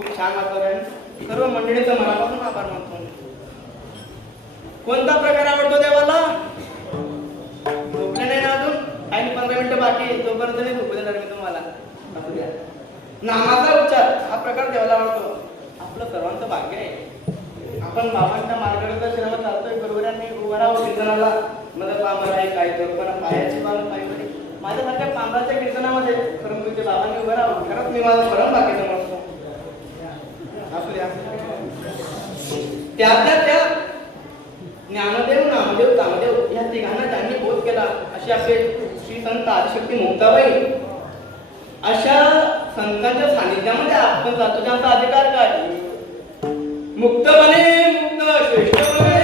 खूप छान वातावरण. सर्व मंडळीचं मनापासून आभार मानतो. कोणता प्रकार आवडतो देवाला? झोपले नाही ना अजून? काही 15 मिनिटं बाकी, तोपर्यंत नाही झोपू देणार मी तुम्हाला. नामाचा उच्चार हा प्रकार देवाला आवडतो. आपलं सर्वांचं भाग्य आहे. आपण बाबांच्या मार्गदर्शनावर चालतोय. बरोबरांनी उभं राहावं कीर्तनाला. मला पामर आहे काय कल्पना पायाची बाल पाहिजे माझ्यासारख्या पामराच्या कीर्तनामध्ये, परंतु ते बाबांनी उभं राहावं. खरंच मी माझं परम भाग्य समजतो. असू द्या. त्या ज्ञानदेव, नामदेव, कामदेव या तिघांना ज्यांनी बोध केला असे आपले श्री संत आदिशक्ती मुक्ताबाई, अशा संतांच्या सानिध्यामध्ये आपण जातो. त्यांचा अधिकार काय? मुक्तपणे मुक्त, श्रेष्ठपणे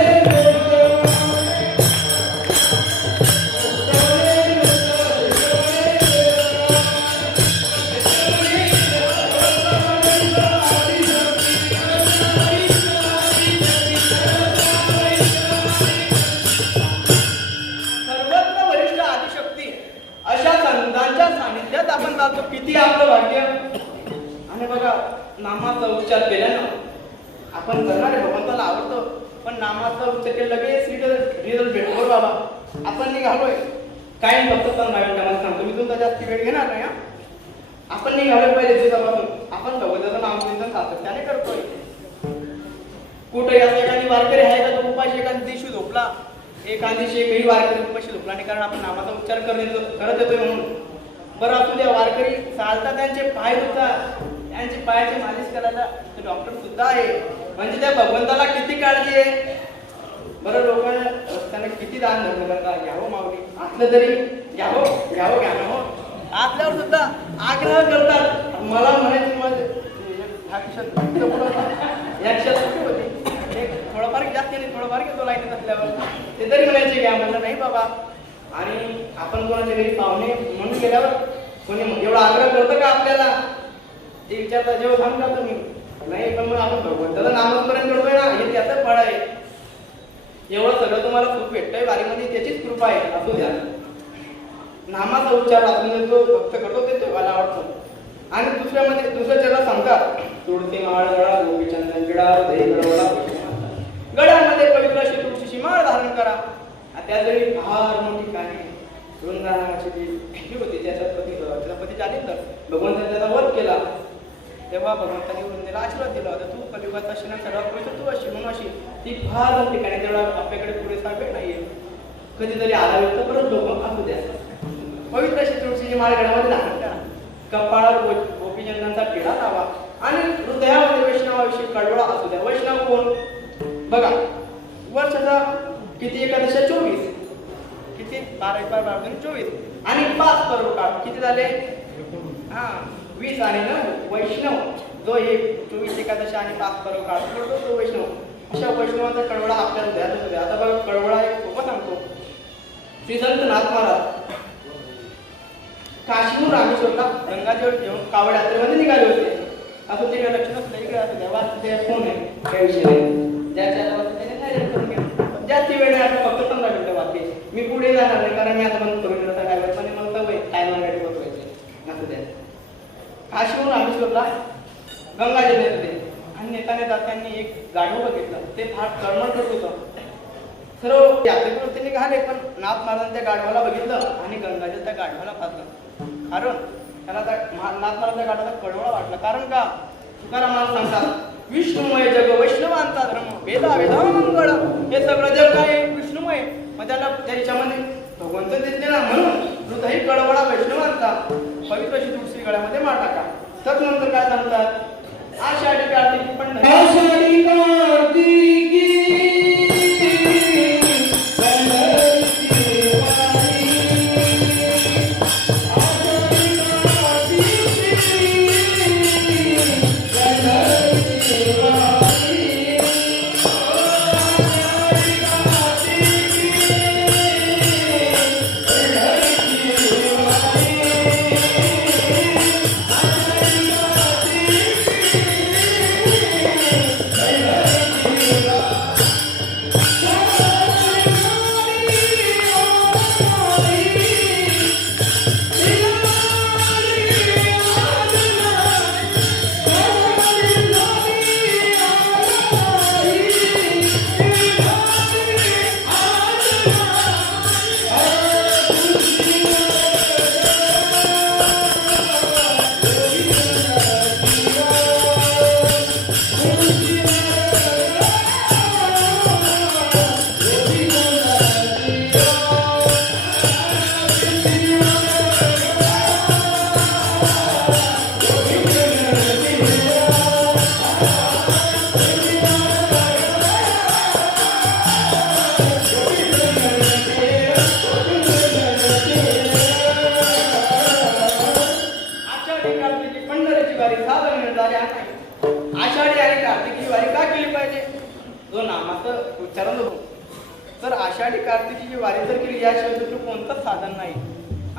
किती आपलं भाग्य. आणि बघा, नामाचा उच्चार केल्यानं आपण करणारे भगवंताला आवडतो, पण नामाचा उच्चार केला लगेच रिझल्ट भेटतो. बाबा आपण निघालोय काही फक्त 15 मिनिटांमध्ये सांगतो. मी तुमचा जास्त वेळ घेणार नाही. आपण निघालोय पहिले दिवसापासून आपण भगवंताचं नामचिंतन सातत्याने करतोय. कुठे असं एखादी वारकरी आहे का तो उपाशी एखाद्या दिवशी झोपला, एखाद्या दिवशी एकही वारकरी उपाशी झोपला नाही, कारण आपण नामाचा उच्चार करत येतोय म्हणून. बरं असू द्या, वारकरी चालता त्यांचे पाय दुखतात, त्यांचे पायाची मालिश करायला डॉक्टर सुद्धा आहे. म्हणजे त्या भगवंताला किती काळजी आहे. बरं, लोक त्यांना किती दान धर्म करतात. घ्यावं माऊली, आपलं तरी घ्यावं घ्यावं हो. आपल्यावर सुद्धा आग्रह करतात. मला म्हणायचं माझं थोडंफार जास्त नाही, थोडंफार घेतो लाईनीत असल्यावर ते तरी म्हणायचे घ्या. म्हणलं नाही बाबा. आणि आपण कोणाच्या घरी पाहुणे म्हणून गेल्यावर कोणी एवढा आग्रह करतं का आपल्याला? ते विचारता जेव्हा सांगता तुम्ही नाही, पण मग आपण भगवंताचं नामस्मरण करतोय ना, हे त्याचं फळ आहे. एवढं सगळं तुम्हाला सुख भेटतंय वारीमध्ये, त्याचीच कृपा आहे. असू द्या. नामाचा उच्चार आपण जो भक्त करतो ते देवाला आवडतो. आणि दुसऱ्या चरण सांगतात, तुळशी माळ गळा, गोपीचंदन विडा, दही गडवडा, गडामध्ये पवित्र अशी तुळशीची माळ धारण करा. त्या जरी फार मोठी काही वृंदानाची जी होती, त्याचा पती जाणील भगवंताने त्याचा वध केला, तेव्हा भगवंताने वृंदेला आशीर्वाद दिला होता, तू कलियुगात अशी ना सर्वात पवित्र तू अशी म्हणून अशी. ती फार मोठी काही तेवढा आपल्याकडे पुरेसा वेळ नाहीये. कधीतरी आला वेळ तर परत लोक असू द्या. पवित्र अशी तुळशीची माळ गडामध्ये धारण करा. कपाळावर गोपीचंदनाचा टिळा लावा. आणि हृदयामध्ये वैष्णवाविषयी कळवळा असू द्या. वैष्णव कोण? बघा, वर्षाचा किती एकादशा 24, किती 12 24 आणि 5 परोपकार किती झाले? 20 आणि 9 वैष्णव. जो हे 24 एकादशा आणि 5 परोपकार करतो तो वैष्णव. अशा वैष्णवाचा कळवळा आपल्याला द्यायचा होता. आता बघा, कळवळा एक सोपं सांगतो. श्री संत नाथ महाराज काशीहून रामेश्वरला गंगाजळ घेऊन कावड यात्रेमध्ये निघाले होते. असं ते लक्षात असलं इकडे असं देवा ते फोन आहे त्या विषयी ज्याच्या त्याने तयारी करून घ्या. जास्त वेळ नाही, आता फक्त 15 मिनिटं बाकी. मी पुढे जाणार नाही, कारण मी आता बंद करून दिलं काय पण मला सवय टायमर गाडी बसवायचे. असं द्या. काशीहून रामेश्वरला गंगाजळ येत होते आणि नेताने जाताना एक गाढव बघितलं. ते फार तळमळ करत होतं. सर्व यात्रेकरू त्यांनी घाले, पण नाथ महाराजांनी त्या गाढवाला बघितलं आणि गंगाजळ त्या गाढवाला पाजलं. कारण त्याला नाथ महाराजांच्या गाढवाला कळवळा वाटला. कारण का? तुकाराम महाराज सांगतात, विष्णुमय जग वैष्णवांचा धर्म, वेदा वेदा मंगळ. हे सगळं जग काय विष्णुमय, मग त्याला त्याच्यामध्ये भगवंत दिसले ना, म्हणून हृदय कळवळा वैष्णवांचा. पवित्र अशी तुळशी गळ्यामध्ये माळ टाका. तत्नंतर काय सांगतात? आषाढी कार्तिकी पंढरी, आषाढी कार्तिकी असं उच्चारण होतो. तर आषाढी कार्तिकीची वारी जर केली याशिवाय दुसरं कोणतंच साधन नाही.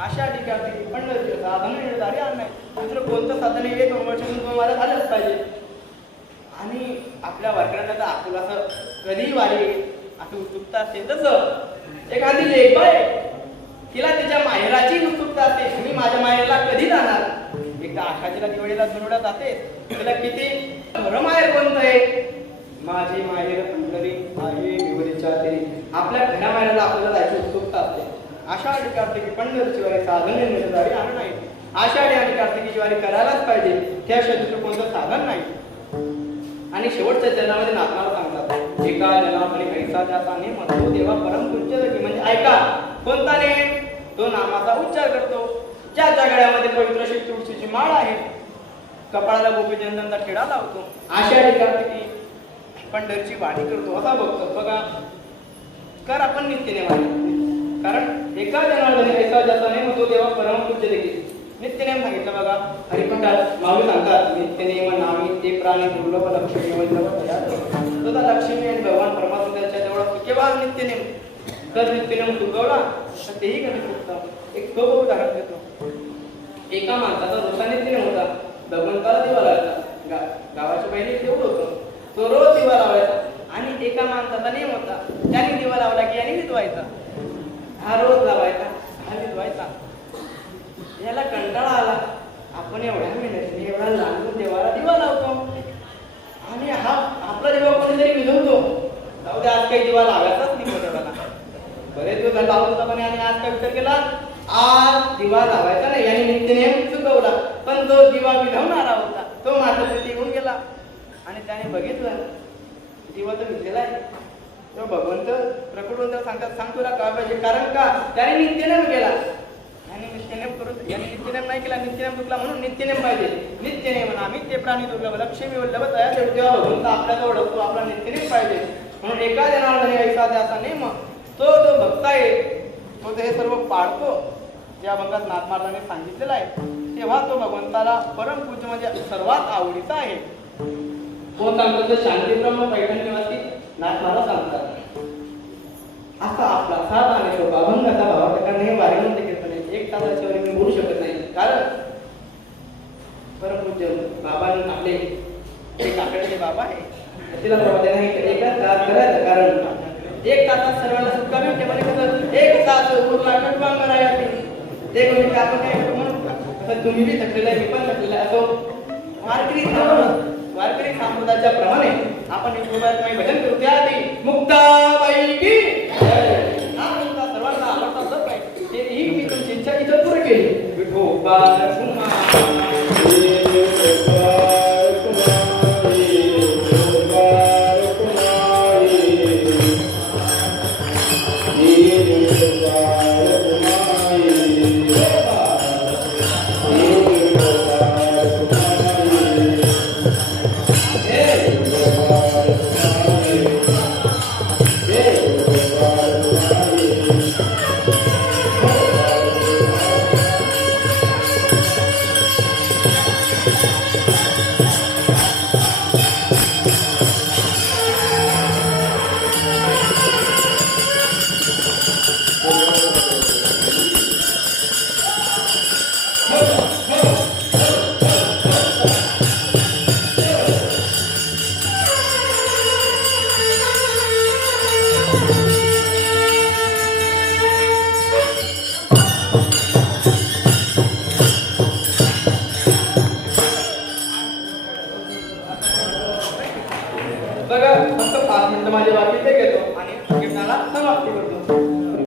आषाढी कार्तिकी पंढरपूर साधन निर्धारी नाही. दुसरं कोणतं साधन एक वर्षातून 2 वाऱ्या झाल्याच पाहिजे. आणि आपल्या वारकऱ्यांना तर आपलं असं कधी वारी असं उत्सुकता असते. तसं एखादी लेक आहे तिला तिच्या माहेराची उत्सुकता असते. मी माझ्या माहेरला कधी जाणार. एकदा आषाढीला दिवाळीला धुरोड्या जाते. तिला किती खरं माहेर कोणतं आहे. माझी माहेर पंढरी आहे विवरीच्या तेरी. आपल्या खऱ्या माहेराला आपल्याला जायची उत्सुकता असते. आषाढी कार्तिकी पंढरीची वारी साधन निर्धारी आणि नाही. आषाढी आणि कार्तिकीची वारी करायलाच पाहिजे. त्याशिवाय दुसरं कोणतं साधन नाही. आणि शेवटच्या चरणामध्ये नाथमाला सांगतात एका जनापरी कैसा त्याचा नेम तो देवा परमपूज्य लगी. म्हणजे ऐका कोणता नेम. तो नामाचा उच्चार करतो. ज्याच्या गळ्यामध्ये पवित्र अशी तुळशीची माळ आहे. कपाळाला गोपीचंदनचा ठेडा लावतो. आषाढी कार्तिकी पंढरीची वाणी करतो असा बघतो. बघा कर आपण नित्यनेमाने. कारण एका जनार्दनी ऐसा ज्याचा नेम तो देवा परमपूज्य लगी. नित्यनेम सांगितलं बघा. हरिपंथात माऊली सांगतात नित्यनेम नामी ते प्राणी दुर्लभ लक्ष्मी स्वतः लक्ष्मी आणि भगवान परमात्म्याच्या जवळ केव्हा नित्यनेम. तर नित्यनेम चुकवला तर तेही कमी चुकतं. एक सोपं उदाहरण देतो. एका माणसाचा दुसरा नित्यनेम होता. भगवंताला दिवा लावायचा. गावाच्या पहिले तेवढं होतं. तो रोज दिवा लावायचा. आणि एका माणसाचा नियम होता त्याने दिवा लावला की याने विधवायचा. हा रोज लावायचा हा विधवायचा. याला कंटाळा आला. आपण एवढ्या मेहनतीने एवढा लांबून देवाला दिवा लावतो आणि हा आपला दिवा कोणीतरी विझवतो. जाऊ दे आज काही दिवा लावायचाच नाही देवाला. बरेच दिवस लावत होता पण आणि आज काय विचार केला आज दिवा लावायचा नाही. याने नित्यनेम चुकवला. पण जो दिवा विझवणारा होता तो मात्र तिथे येऊन गेला आणि त्याने बघितलं दिवा तर विझलेला आहे. तो भगवंत प्रकटवंत सांगतात सांग तुला काय पाहिजे. कारण का त्याने नित्यनेम केला. याने नित्यनेम नाही केला. नित्यनेम चुकला म्हणून नित्यनेम पाहिजे. नित्यनेम नामी ते प्राणी दुर्लभ लक्ष्मी वल्लभ तया तेव्हा भगवंत आपल्याजवळ असतो. आपला नित्यनेम पाहिजे. म्हणून एका जनार्दनी ऐसा त्याचा नेम तो जो भक्त आहे तो हे सर्व पाळतो. ज्या भंगात नाथ महाराजांनी सांगितलेलं आहे तेव्हा तो भगवंताला परमपूज्य म्हणजे सर्वात आवडीचा आहे. कोण सांगतो शांतीब्रह्म पैठण निवासी नाथ महाराज सांगतात. असा आपला साधा आणि सोपा अभंगाचा भावाप्रकार हे वारीमध्ये कीर्तन आहे. 1 तासाच्या वर मी बोलू शकत नाही. कारण परमपूज्य बाबांनी आपले एक आकड्याचे बाबा आहे तिला प्रवाद्याने एकाच तास करायचं. कारण 1 तासात सर्वांना सुटका भेटते. म्हणजे कसं 1 तास उरला कटवांग राहते ते म्हणजे आपण काय म्हणू तुम्ही बी थकलेला आहे मी पण थकलेला आहे. असो वारकरी संप्रदायाच्या प्रमाणे आपण विठोबाचं भजन करू. त्याआधी मुक्ताबाई की सर्वांना आवडता जप आहे तेही मी तुमची इच्छा इथं पूर्ण केली. विठोबा बघा फक्त 5 मिनिटं माझ्या बाकी ते घेतो आणि कीर्तनाला समाप्ती करतो.